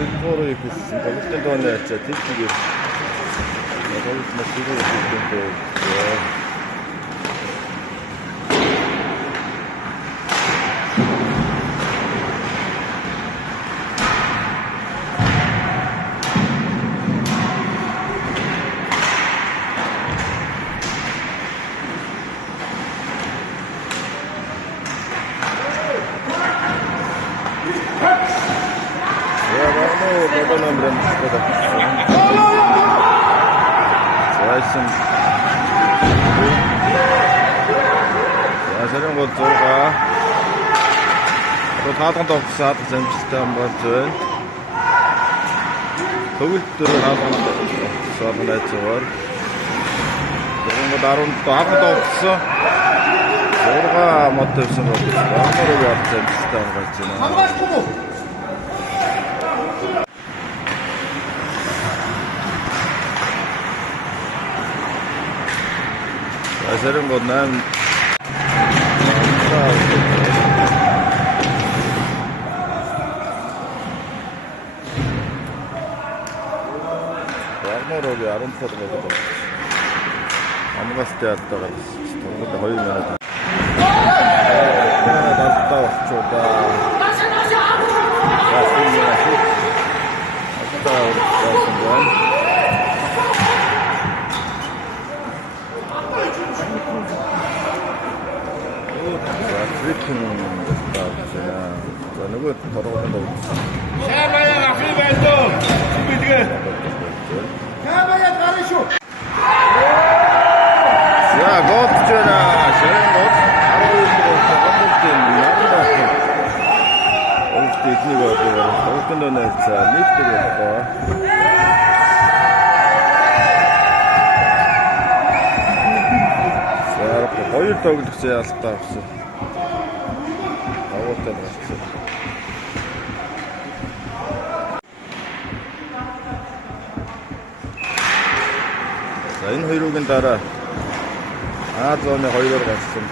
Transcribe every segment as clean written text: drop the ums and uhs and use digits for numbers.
2-3 ихсэн. Тоглолтын дооны ачаа тэгтгээр. Тоглолт маш их хэрэгтэй. Сарын гол 6 хаалганд овсаад замжилттай болж байна. Төгөлдөр хаалганд овсоод найзуугаар. Тэгвэл 17 хаалганд овсон 6 мод тавьсан бол багмаар явж замжилттай болж байна. Сарын гол 8 Багмаарыг 10 цал болоод амгастай ядтайгаар тоглолт 2 минут. Далтаа болчихоо. За нөгөө торгонд авсан. Шабая ахи байлоо. Бидгээ. Шабая гараа шүү. За гоцчна шарын гоц 12 гол тоглолтын ярмаа. Өвчтний гол тоглолтын нэрцээ нэгтгэж байна. За хоёр тоглогч ялтаа авсан. Аваад байна. Энэ хоёрын дараа А зооны 2-оор гарсан.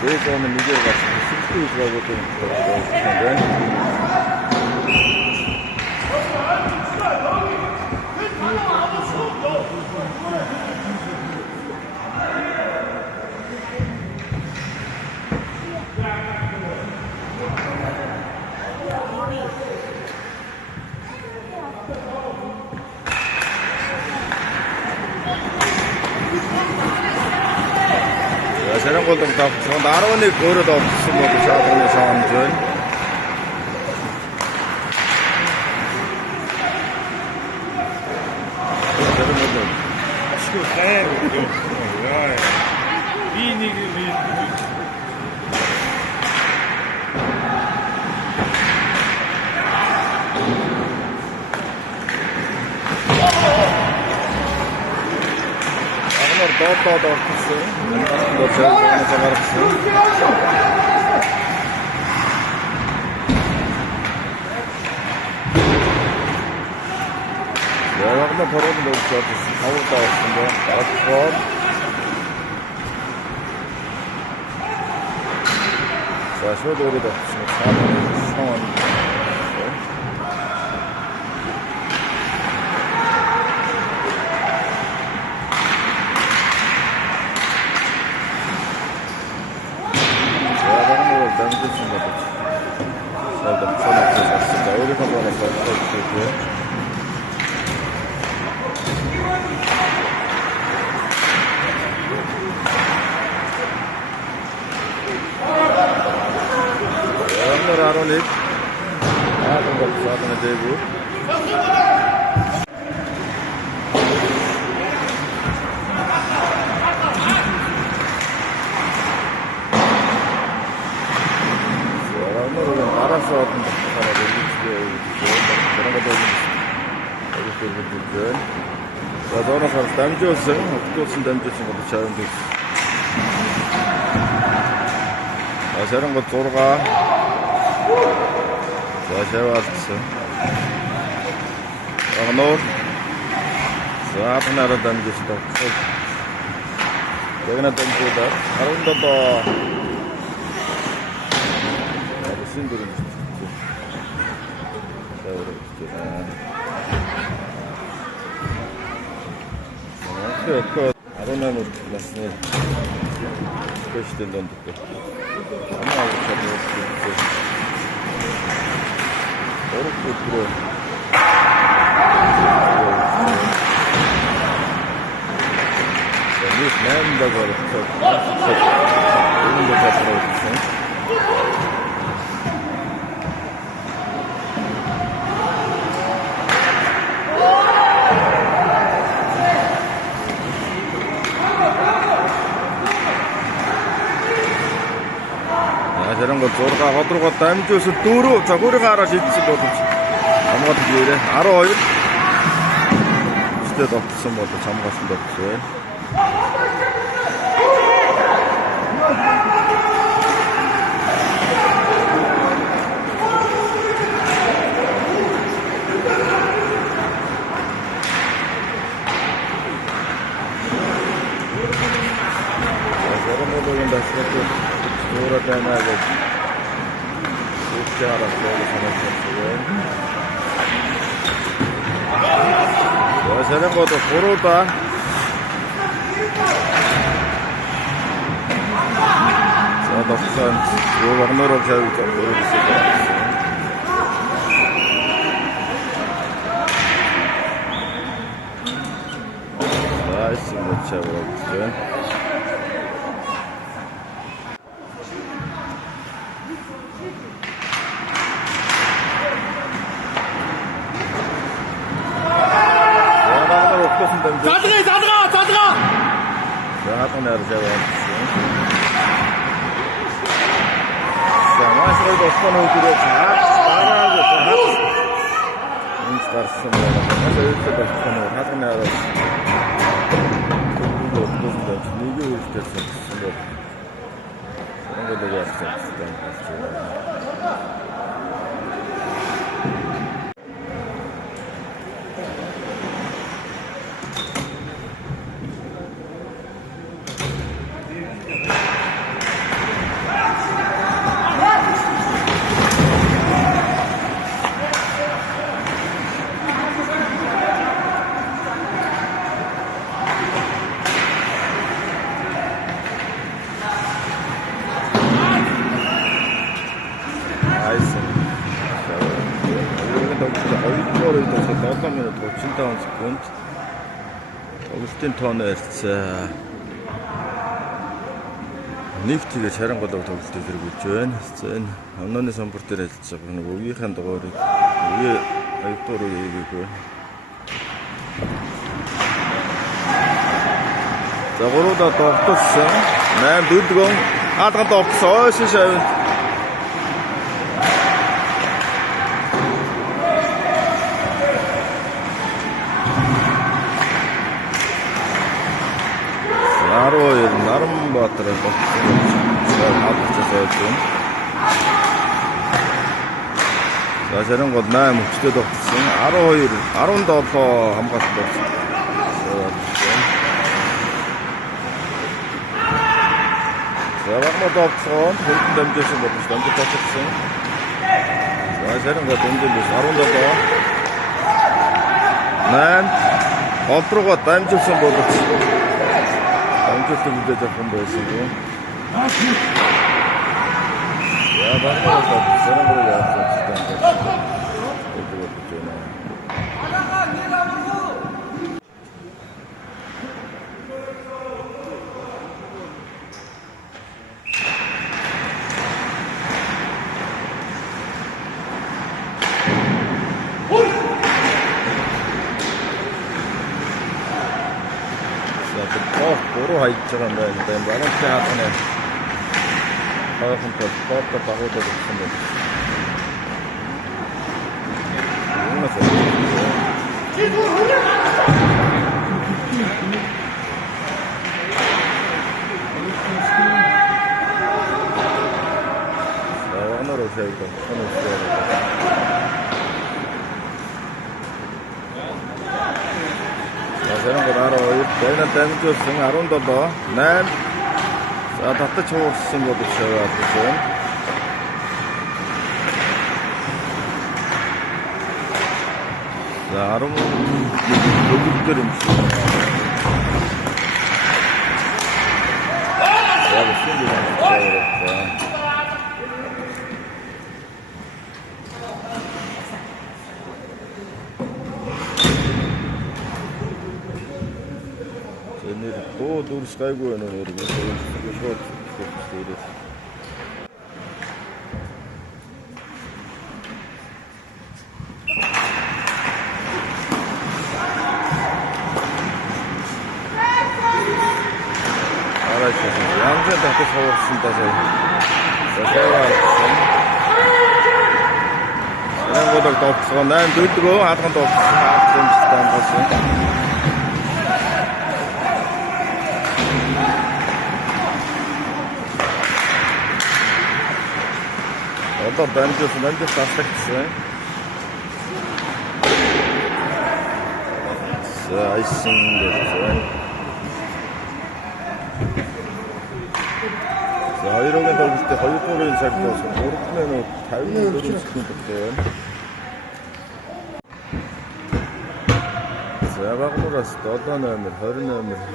Б зооны 1-ээр гарсан. Сэлтийн багуудын байна. Сарын гол тавцсан 11 өөрөө давсан бол шаардлагын шаамж байна. Сарын гол ашгүй хайр. Яа. Би нэг доод орсон. Доод гаргасан. Явагна порог болчихсон. Хавар даасан байна. Доод. За шууд өөрөө давсан. дамжуулсан бол чаран дэс. Сарын гол 6. За шаваалцсан. Агнор. За апнараа дамжуулсан. Тэгнэ дамжуулаад 17. Синдүрэн. 그 18 насны специалистийн донд амаа авах 어렵고 난다고 그래서 이런 거 잡으러 저런 거 저러가 어디로 갔다 함께해서 도로 저거를 가라 짓지 못하지 아무것도 기회래 알아 시대도 없어 뭐도 잠갔습니다 없어 저런 거 보면 다 시작해 돌아다니고 그렇게 알았어 생각했어요. 저런 것도 고르다. 자, 덕산 요방로로 잘 모르겠을 것 같았어요. 나이스 못 잡아봤죠. 자들아! 하던 애를 제가 자, 마시고 스포너들이 잘하고 인스타스는 이렇게 스포너 하던 애를 그리고 없어진다. 이게 올 때 있어. 그런 거 되게 없어. Ögültün tonu ertse нефтигээ чаран голоо төгөлтэй зэрэгж байна. Зэн онооны самбар дээр ажиллаж байгаа нэг өвгийнхээ дугаарыг өвгөө аюултуур хийгээгүй. За гуруудаа довтолсон. 8 дөлгөн хаалганд довтсон. Ойшин шавьд Нарынбаатар за зарим гол 8 хүчтэй тогтсон 12 17 хамгаалалт болсон. За багма тогтсон хөлтөнд дамжуулсан бодож тогтсон. За зарим гол өндөрлөс 17 8 олдрууга дамжуулсан бодож амжилттай мэдээж авсан байсан юм. Я багтаа зэрэг яасан юм. Буруу хайж байгаа юм байна. Энэ баланс хаана хаахан спорт багуудад өгсөн байна. Саванароо шайгаа. 저런 거 알아. 저희는 댐주스는 17, 8. 자, 다트 초록신 것도 채워왔거든. За 14 юм шиг. За бүхэн дээр нэр боо дүрс гайгүй байна нэр шууд хэлээд. Янзын татах хаварсан даа. Энэ бодог товцоо 8 дөлгөө хаалган товцсон хаалган стан болсон. Одоо бандж тасагчсан. Айсан гэсэн. За хоёрын тоглолтын 2-3 цаг дуусах 3 минут 54 секунд байна. За багмураас 7 номер 20 номер 17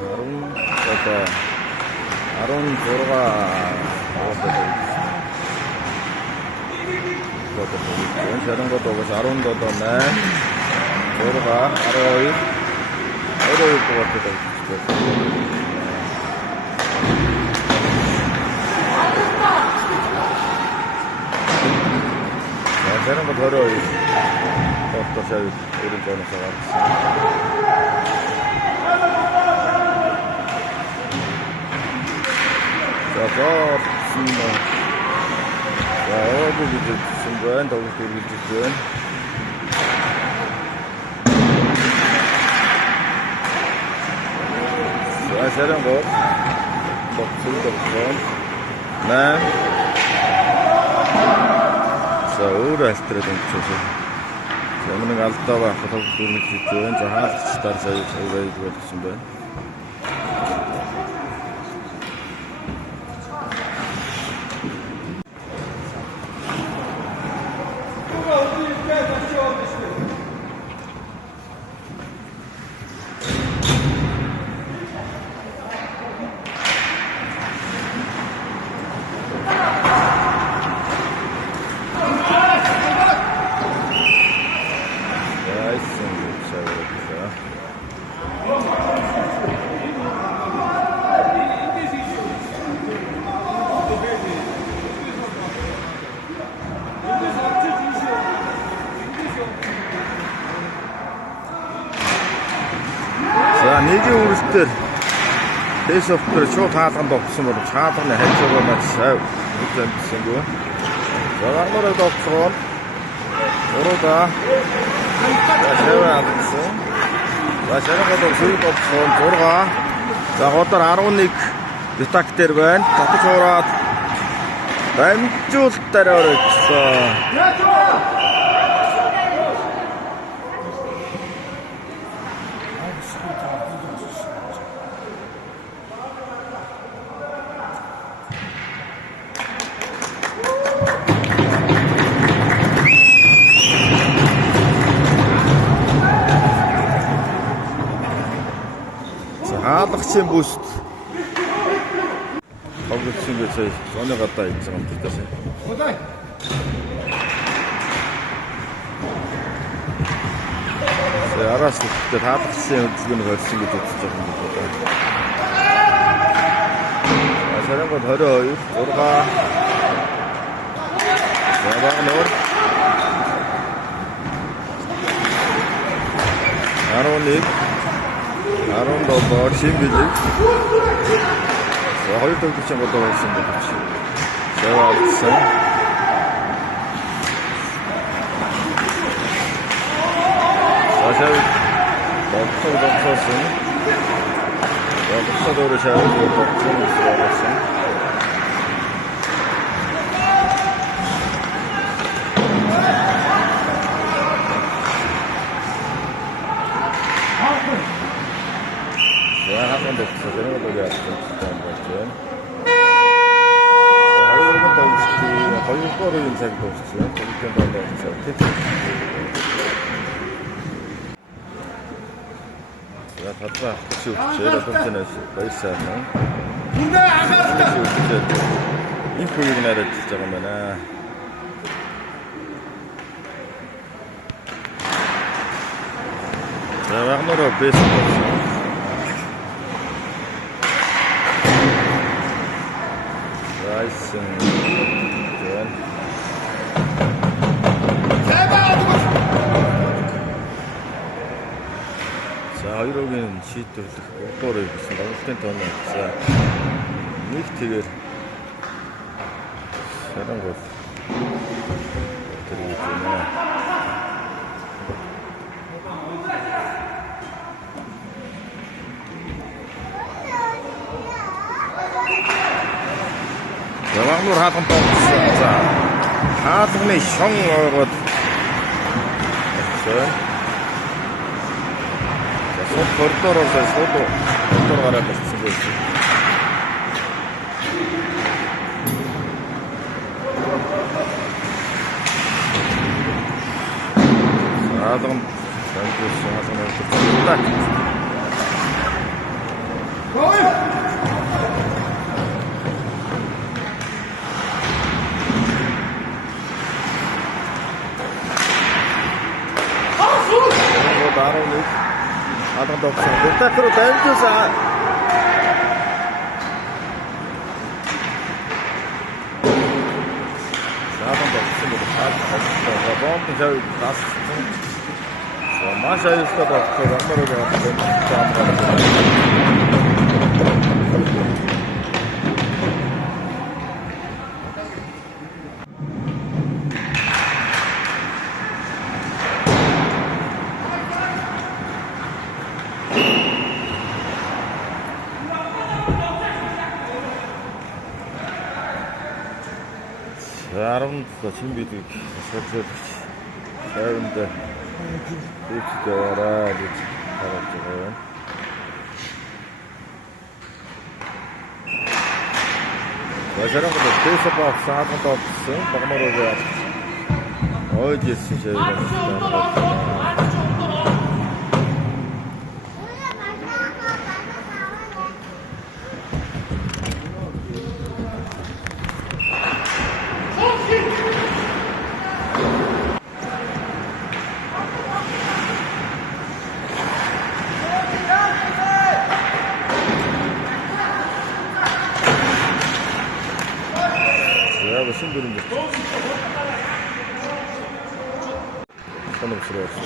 16 Шарангот обос 17 8 6 12 дугаартай тавьчихсан. Шарангот 22 тооцоо өрн зоноос гарсан. За бүгд байна тоглолт үргэлжлэж байна. За Шарангот тооцоо 8 За өөр альтраад өмчөөс. За нэг алдаа байх тоглолт үргэлжлэж байна. За хаалцтаар сая байж болсон байна. Нэгийн үрэлтээр фейсбүүкээр шууд хаалганд огцсон бол хаалганы хажуугаар маш сайн үзэмжсэнгүй. Загаараа догцсон. Уруу Шаваа алдсан. За Шарангот сүйд догцсон 6. За годор 11 битак дээр байна. Татж ураад дамжуултаар орчихсон. Хаалгацын бүст тоглолтын гэж зоны гадаа хийж байгаа юм даа. Удай. Араас тэгээд хаалгацын хөдөлгөөнийг олсон гэж үзэж байгаа юм даа. Шарангот 22 6 Заванор 11 17 Шимбилэг. За хоёр тоглогч болоо болсон гэж. Шаваалсан. Сашаа бокссон. Боксоор шаваа бокссон. Hakan da kısalarına da gelsin. Hayırlı olsun. Hayırlı oyun çekti olsun. Tabii ki ben de гадаа авчих үзчихээр одоончнаас баярсаана. Хүндээ анхаарал. Их үеийг нараад хийж байгаа юм байна. За Вагнероо бэс болсон. Райсэн. За хоёрын шийдвэрлэх уурыг гэсэн тоглолтын тооны. За нэг тэгээр Шарангол тэр гэж байна. Вагнер хаалган тоглосон. За хаалганы шон ороод сууд коридороор сууд коридор гараад ирсэн байсан. Хаалган санжуулсан хаалганы өртөг. Гол! Дараагийн хаалганд орсон. Бутахруу дамжуулсан. Хаалганд орсон бол хаалганд бомб тавь тассан. Маш аюултай болсон. Вагнерыг чин бидэг сэрсэлж хайранд үүсдээрээ гэж харж байгаа. Бажарангад дэсэ баах саатанд орсон багмароо ойж ирсэн шийдэл. 무슨 그림인지 선업스러웠어.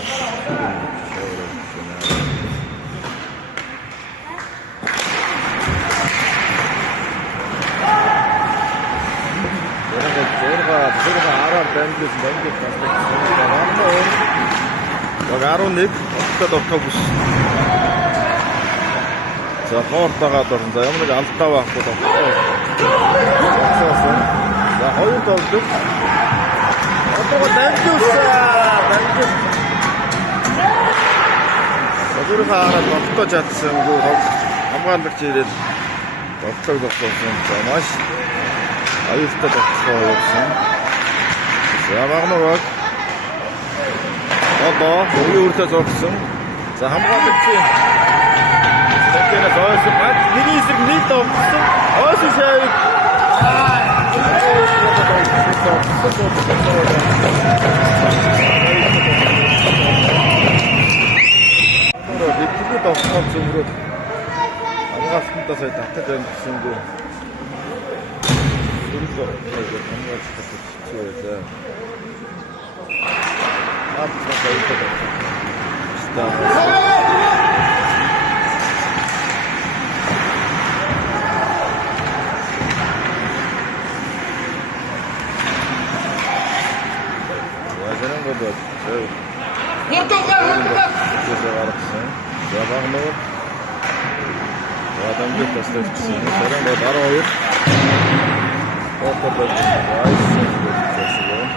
저러가 알아 밴드에서 넘겼다. 여기 아론닉 어디다 없다고시. 자, 포르타가 떨어진다. 영문이 안타와 갖고 자, 허윤 선수. 어떠고 땡큐스. 저주르가 하나 더 잤음. 그 감관덕질에 덕적 없음. 자, 맛이 아이스터 덕적 없음. 자, 막노락. 우리 우리터 없음. 자, 감관덕질. 이렇게는 넣었음. 미니 있으면 니도 없음. 어수셔요. 리프도 없음으로 안갔습니다. 저희 다트전 친구 우리도 이제 감각이 같이 지쳐서 앞으로 저희도 시다. Portugal! Вагнер. Адамды таславчсан. Сарангод 12. Оохот айсан гэсэн.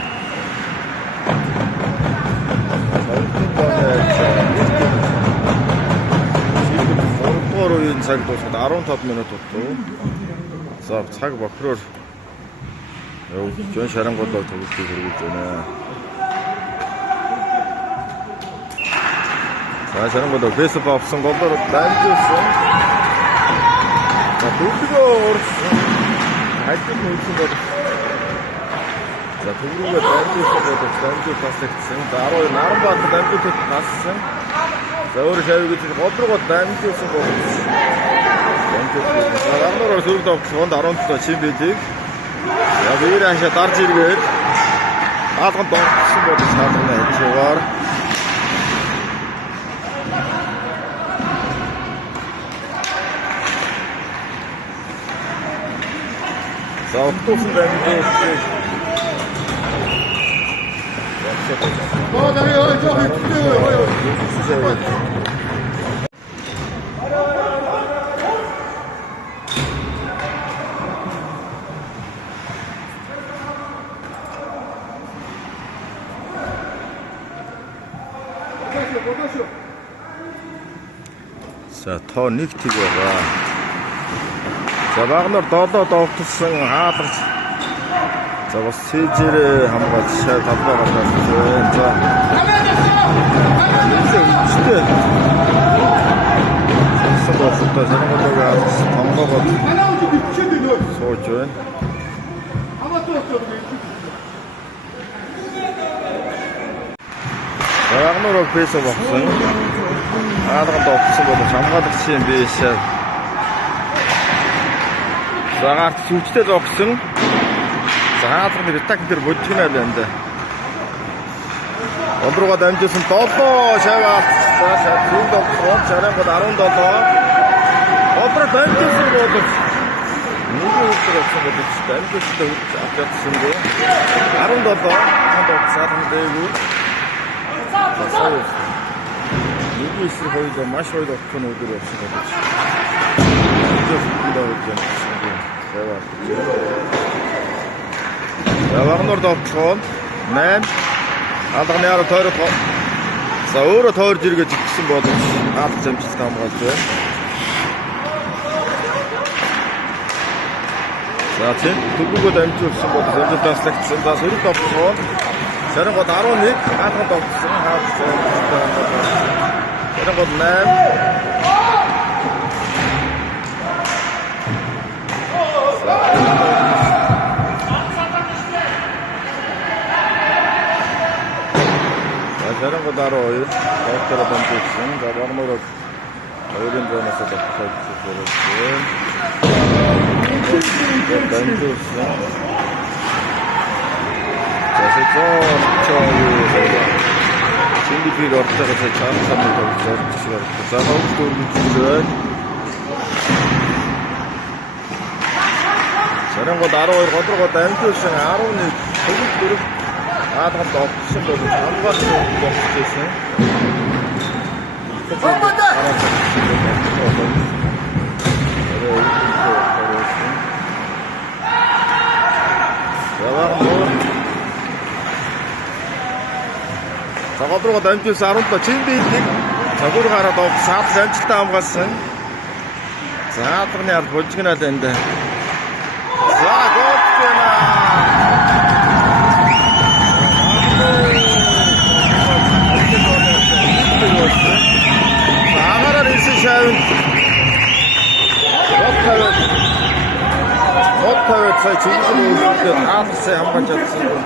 Орын цаг дуусаад 15 минут боллоо. За цаг бохроор Жон Шаранголоо тоглолтыг хэрэгжүүлж байна. За Шарангууд бэсбол авсан голоор дамжуулсан. За дөрөвдөө орсон. Хайлтын үйлсэн бол. За төгрөгөө дамжуулсан бол дамжуул тасагдсан. 12 Наранбаатар дамжуулалт тассан. За өөр шавь гэж голроо дамжуулсан бол. Дамжуулсан. Агнараар сөрөг авчихсан 17 Чимбэлийг. За биер хашаа дарж иргээд хаалганд донтсон бол хаалганы хажуугаар. За автобусын дамжуулсан. За тоо нэг тэг байгаа. За багнаар долоо довтолсон хаалгач. За бас цэжээр хамгаалж шаа талбай гаргасан. За. Үстэй. Сасбаастай санаагаа томгоогоо сууж байна. Агнарыг бэсэ болсон. Хаалганд овсон бол хамгаалагч юм биш. Загаад сүчтэй зогсон. За хаалганы ретак дээр бодгинаа л энэ. Одрууга дамжуулсан долоо шаваад. За шавд огцроо Шарангууд 17. Одруу дамжуулсан бол нэг өдөр авсан бол дамжуулалтаа үрж авчихсан гээ. 17 хонд огцроо дээгүү. Нэг эсрэг хоёул маш хоёр огцон өдөр явсан гэж. Явагнаар довтлоо 8 алганы арга тойрох. За өөрөө тойрж иргэж ирсэн боловч хаалт замжилт хамгаалж байна. За тийм төгөөгөө дамжуулсан бол зөндөө таслагдсан. За сөрөг довтлоо. Шарангууд 11 хаалганд довтлсон. Хаалт Шарангууд 8 Шарангууд 12 доктор дамжуулсан. За багнуурыг хоёрын зоноос давтахад зориулсан. Дамжуулсан. За сэцоо Синдифиг орцоогоо цаасан хамт зорчсоор. За хавд өргөжлөө. Шарангууд 12 голрогоо дамжуулсан 11 4 хаалганд овсон бол хамгаалсан болчихсон. За голрогоо дамжуулсан 17 Чимбэлийг цагуур гараад овсон хаалт амжилттай хамгаалсан. За хаалганы ард бужигнаад энэ. За гоцгоно. Агаараар ирсэн шавь. Хотхавд сая чиглэл үйлдэл хаалгасаа хамгаалж чадсан.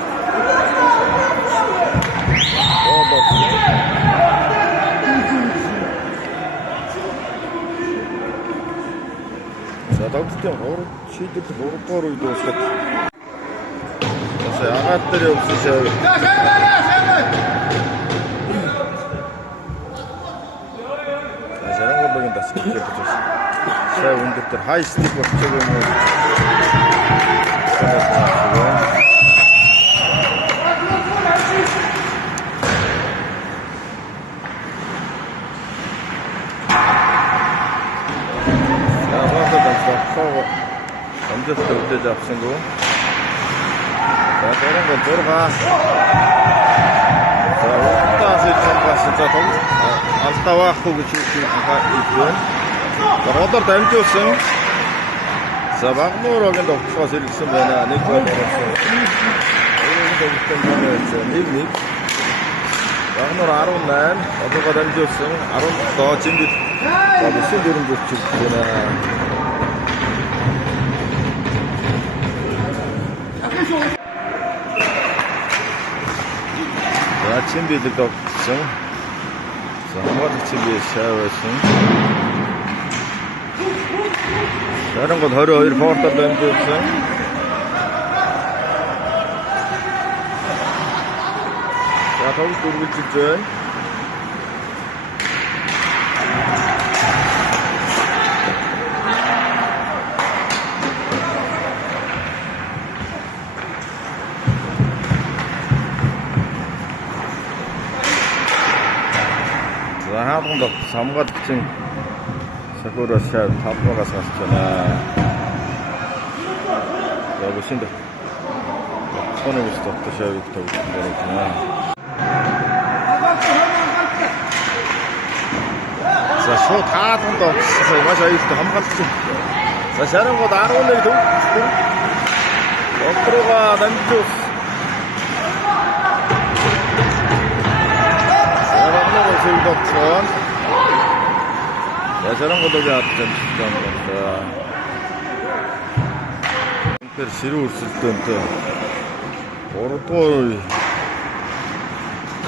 За давталтын 3 шийдэл 3 дугаар үед дуусгаад. За агаар дээр явсан шавь. Шарангуудын дасгал гэж байна. Шавь өндөр төр хай стик болчихсон юм уу? Амжилттай үдээж авсангүй. За Шарангууд 6. За утаас ирсэн за том алтаваахгүй гэж хэлсэн. За голоор дамжуулсан. За багнуурын довтлохоос ирсэн байна. Нэг гол орсон. Нэг. Багнуур 18, одоогоор дамжуулсан 17 Жимбит Бабсын дөрөв дэвчилж байна. За Жимбит тогтсон. За хамгаалах Жимбит шавсан. Дарангол 22 фортод дамжуулсан. За тоглолт үргэлжилж байна. За хаалганд хамгаалагчийн Сакура шав 5-аас гарч байна. За бүсэнд тооны ус тогтож шавыг тоглож байна. За шууд хаалганд маш аюултай хамгаалагч. За Шарангууд 11 төгссөн. Дотроо дамжуус. Шарангууд зөвдөгсөн. Я Шарангууд яатсан юм байна. Тэр ширүү өрсөлдөөнтэй 3-р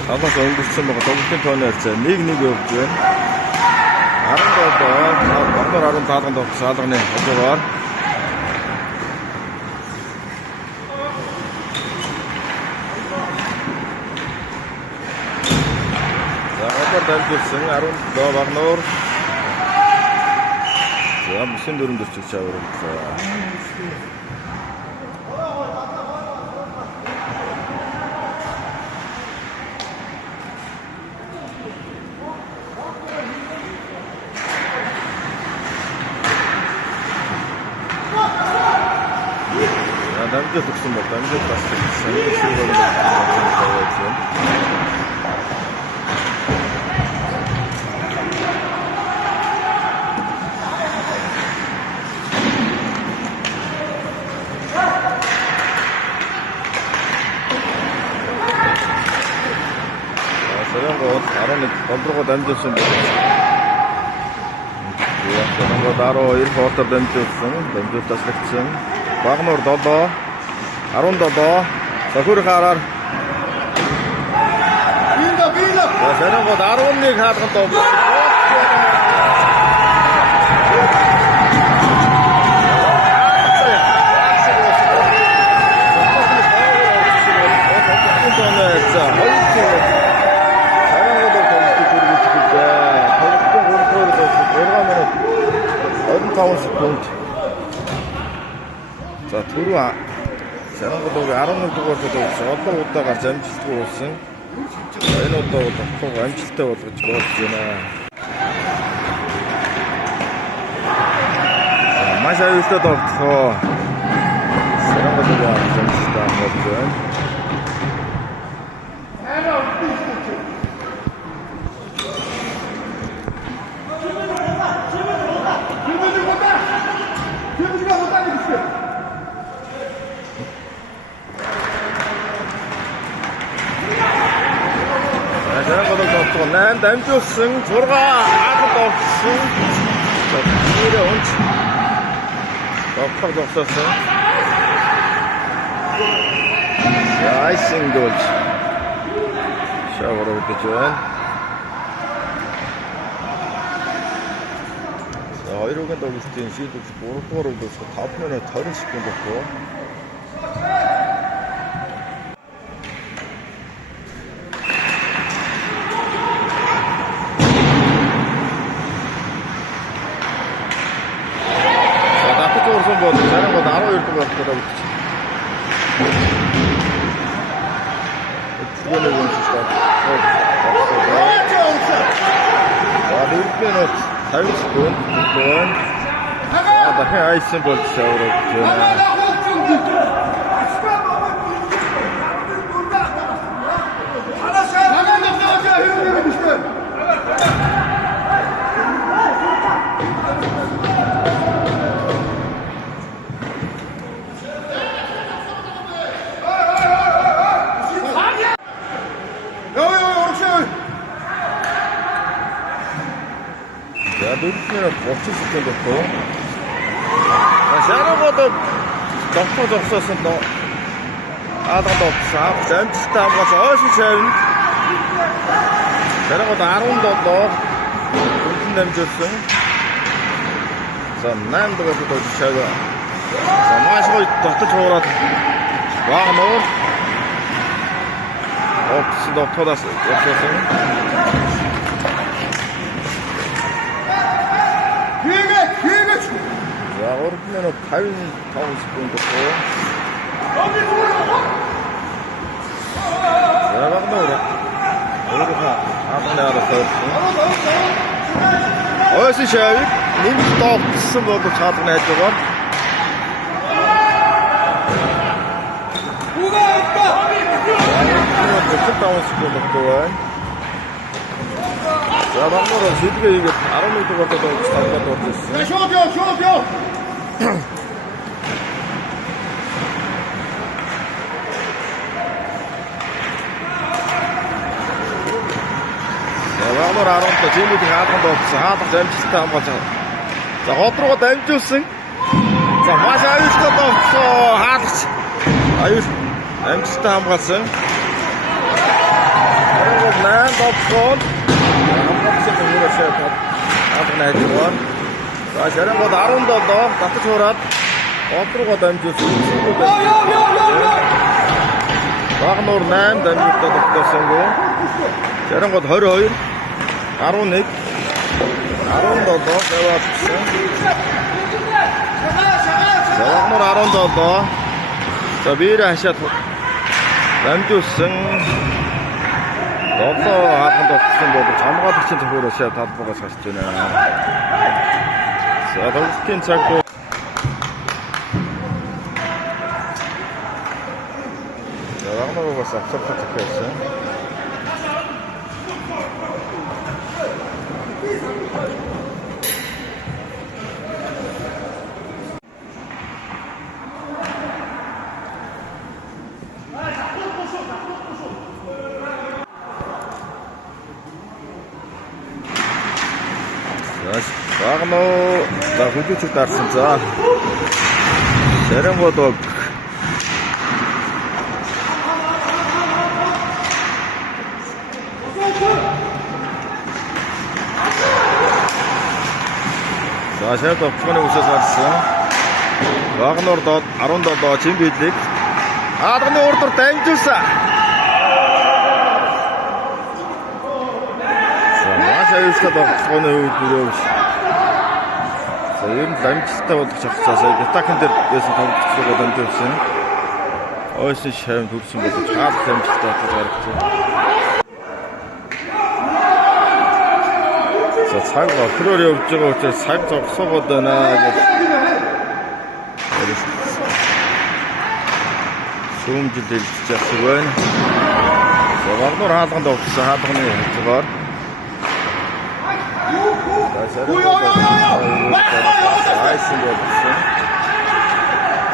хамаас өнгөрсөн байгаа тоглолтын тооны харьцаа 1-1 явж байна. 17 Багнуур 15-нд тогтсон алганы хажуугаар. За хадаар дамжуулсан 17 Багнуур. За бүсэн дөрөв дэвчилж аварлаа. Дамжуулах гэсэн бол дамжуулах гэсэн сайн шиг байна. Сарангууд 11 болрогоо дамжуулсан байна. Сарангууд 12 фортоор дамжуулсан. Дамжуулт таслагдсан. Багнуур 7 17 Сакура хараар Бино. Сарангууд 11 хаалганд тоглож. За түрүү Шарангууд 11 дугаар тоглож олон удаа гарч амжилтгүй болсон. Энэ удаа бол амжилттай болгож болж байна. Маш аюултай тоглолоо. Шарангууд амжилттай болж байна. Нан дамжуулсан 6 хагад орсон. Нэрээ унц. Доктор зогсоосон. Айсинг гол. Шавар өгдөж байна. За 2-ын тоглолтын шийдвэр 3-р өглөөс 5 минут 20 секунд өгөө. Шарангууд 12 дугаар тоглож байна. Эцгээр нь шүү дээ. минут 50 секунд байна. Дахин айсан болж савраг байна. 4 30 секунд өгөө. Шарангууд тогтмол зогсоосон доо. Аадгад овцсан. Замцтай хамгаалж ойшин шавнд. Шарангууд 17 хүнхэн дамжуулсан. За 8 дугаар дэж шаваа. За маш гоё дотож хуураад баг нөө. Овцсон дотоодаас явсан. хийгээч. За 3 минут 55 секунд өгөө. За баг нөө. Өөрөөр хаалганаараа ойсон шавыг нэмж доогдсон боловч хаалган найж байгаа. Тэтгэж секунд өгөө. За баг нөө сэдгээ хийгээд 11 дугаар тавлаад орчихсон. Шууд яа. Вагнур 10-нд Жимбиг хаалганд орсон. Хаалганд амжилттай хамгаалж байгаа. За хот руугаа дамжуулсан. За маш аюултай довцоо хаалгач. Аюул амжилттай хамгаалсан. Харангуул 8 довцоо хамгаалсан хүмүүсээ хаалганд хайжгаа. За шарангууд 17 татаж хуураад хот руугаа дамжуулсан. Вагнур 8 дамжуултаа тогтоосонгүй. Шарангууд 22 11 17 яваадсан. За Вагнур 17. За биерэ хашаад дамжуулсан. 7 хаалганд очсон боловч хамгаалагчийн төхөөрөө шаа талбайгаас гарч байна. За тоглолтын цаг дуу. За Вагнураас авсартай захиалсан. Вагнур за хөдөлж дарсан. За Шарангууд за шаад овцгоны үсээс гарсан. Вагнур 17 Жимбидлиг хаалганы урдуур дамжуулсан. За маш аюултай овцгоны үүднээс. За ер нь дамжтай болгож авцгаа. Сая атакын дээр байсан тоглолцоогоо дамжуулсан. Ойсон шавь төрсөн боловч хаалт дамжтай гаргасан. За цаг охроор явж байгаа учраас цаг зогсоогоод байна гэж шүүмжил хэлж байна. За Вагнур хаалганд овцсон хаалганы хэвээр. Айсан болсон.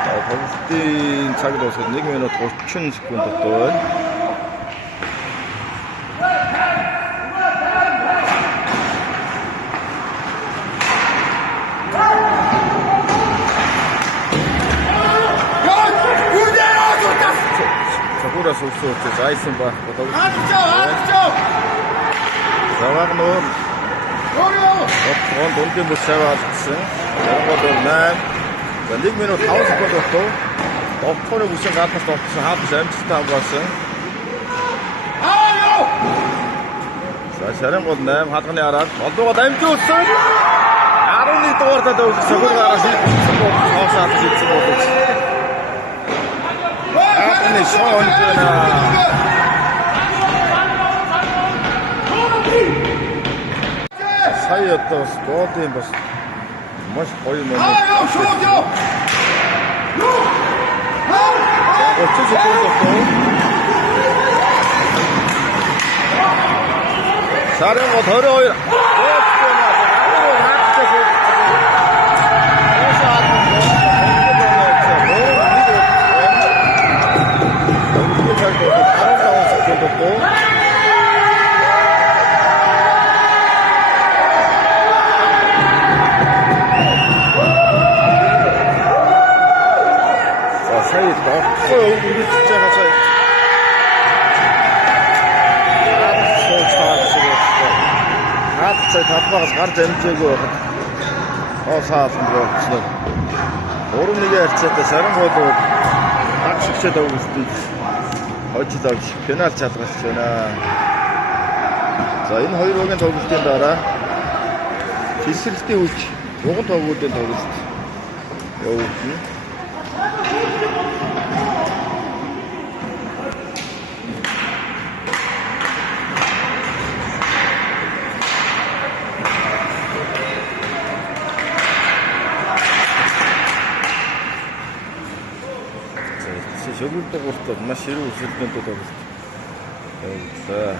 Тоглолтын цаг дуусаад 1 минут 30 секунд дотор байна. Сахураас өсөж айсан баг тоглолт. За Вагнур он дундын бүс шаваалсан. Ярангууд 8. За 1 минут 5 секунд өгөө. Довтхорыг үсэн гаднаас довтсон хаалт амжилттай хамгаалсан. За шарангууд 8 хаалганы араар олдуугаа дамжуулсан. 11 дугаартаа дэвж сахургаараа шилжсэн бол хоосаад шилжсэн боловч. Хаалганы шоон гэнэ. Сая одоо спортын бас маш гоё юм байна. За 30 секунд өгөө. Шарангууд 22. сая талбайгаас гарч амжаагүй байхад саалсан болчихсон. 3-1 харьцаатай Сарангойлоо аг шигчээд өгсөн. Хожид авч пенальт шалгаж байна. За энэ хоёр үгийн тоглолтын дараа фисэлтийн үеч дугуй тоглолтын тоглолт явуулна. Шөгөлдөг уртлал маш хэрэг өсөлтөнд тоглолт явууллаа.